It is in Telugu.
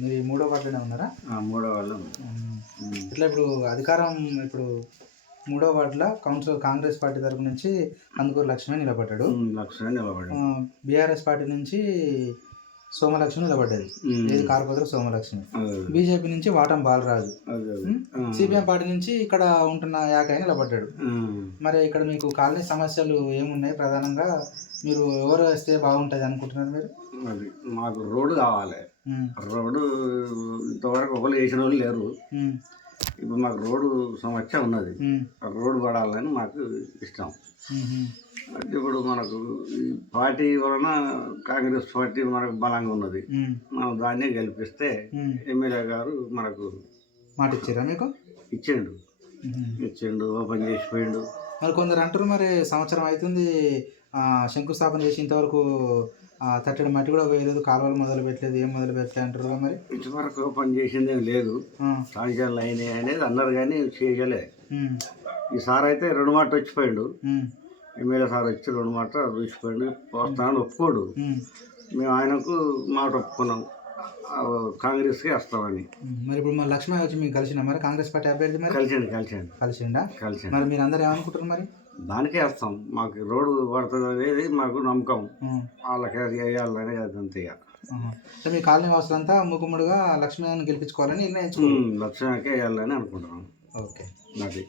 మీరు మూడో వార్డులోనే ఉన్నారా? మూడో వాళ్ళు. ఇట్లా ఇప్పుడు అధికారం ఇప్పుడు మూడో వార్డులో కౌన్సిలర్ కాంగ్రెస్ పార్టీ తరపు నుంచి అందుకూరు లక్ష్మి నిలబడ్డాడు. లక్ష నిలబడి బీఆర్ఎస్ పార్టీ నుంచి సోమలక్ష్మి నిలబడ్డది. ఇది కార్పొరేటర్ సోమలక్ష్మి. బీజేపీ నుంచి వాటం బాలరాజు. సిపిఎం పార్టీ నుంచి ఇక్కడ ఉంటున్న యాకాయ నిలబడ్డాడు. మరి ఇక్కడ మీకు కాలనీ సమస్యలు ఏమున్నాయి ప్రధానంగా? మీరు ఎవరు వస్తే బాగుంటుంది అనుకుంటున్నారు మీరు? మాకు రోడ్డు కావాలి. రోడ్డు ఇంతవరకు ఒకరు వేసిన వాళ్ళు లేరు. ఇప్పుడు మాకు రోడ్డు సమస్య ఉన్నది రోడ్డు పడాలని మాకు ఇష్టం. అంటే ఇప్పుడు మనకు ఈ పార్టీ వలన కాంగ్రెస్ పార్టీ మనకు బలంగా ఉన్నది. మనం దాన్నే గెలిపిస్తే మ్మ్. ఎమ్మెల్యే గారు మనకు మాట ఇచ్చారా మీకు ఇచ్చిండు. ఇచ్చిండు ఓపెన్ చేసిపోయిండు మరి కొందరు అంటారు మరి సంవత్సరం అవుతుంది శంకుస్థాపన చేసి ఇంతవరకు ఆ, తట్టడి మట్టి కూడా వేయలేదు కాలువలు మొదలు పెట్టలేదు ఏం మొదలు పెట్టలేదు అంటారు మరి? ఇంతవరకు ఓపెన్ చేసింది ఏం లేదు. సాంక్షన్లు అయినాయి అనేది అన్నారు కానీ చేయలే. మ్మ్. ఈ సార్ అయితే రెండు మాట వచ్చిపోయిండు. మ్మ్. ఎమ్మెల్యే సార్ వచ్చి రెండు మాట చూసిపోయిండు వస్తానని ఒప్పుకోడు. మ్మ్. మేము ఆయనకు మాట ఒప్పుకున్నాం. కాంగ్రెస్కి వస్తామని. మ్మ్. మరి ఇప్పుడు మరి లక్ష్మీ వచ్చి మీకు కలిసిన మరి కాంగ్రెస్ పార్టీ అభ్యర్థి మరి? కలిసిండు కలిసిండు. కలిసిండా? కలిసిండు. మరి మీరు అందరు ఏమనుకుంటారు మరి? దానికే వస్తాం మాకు రోడ్డు పడుతుంది అనేది మాకు నమ్మకం. మ్మ్. వాళ్ళకి అది వేయాలని అది అంతే. అంటే మీ కాలనీ వాసులంతా మూకుమ్మడిగా లక్ష్మీని గెలిపించుకోవాలని నిర్ణయించుకున్నారు. ఉమ్, లక్ష్యానికే వేయాలని అనుకుంటున్నాం. ఓకే. అది.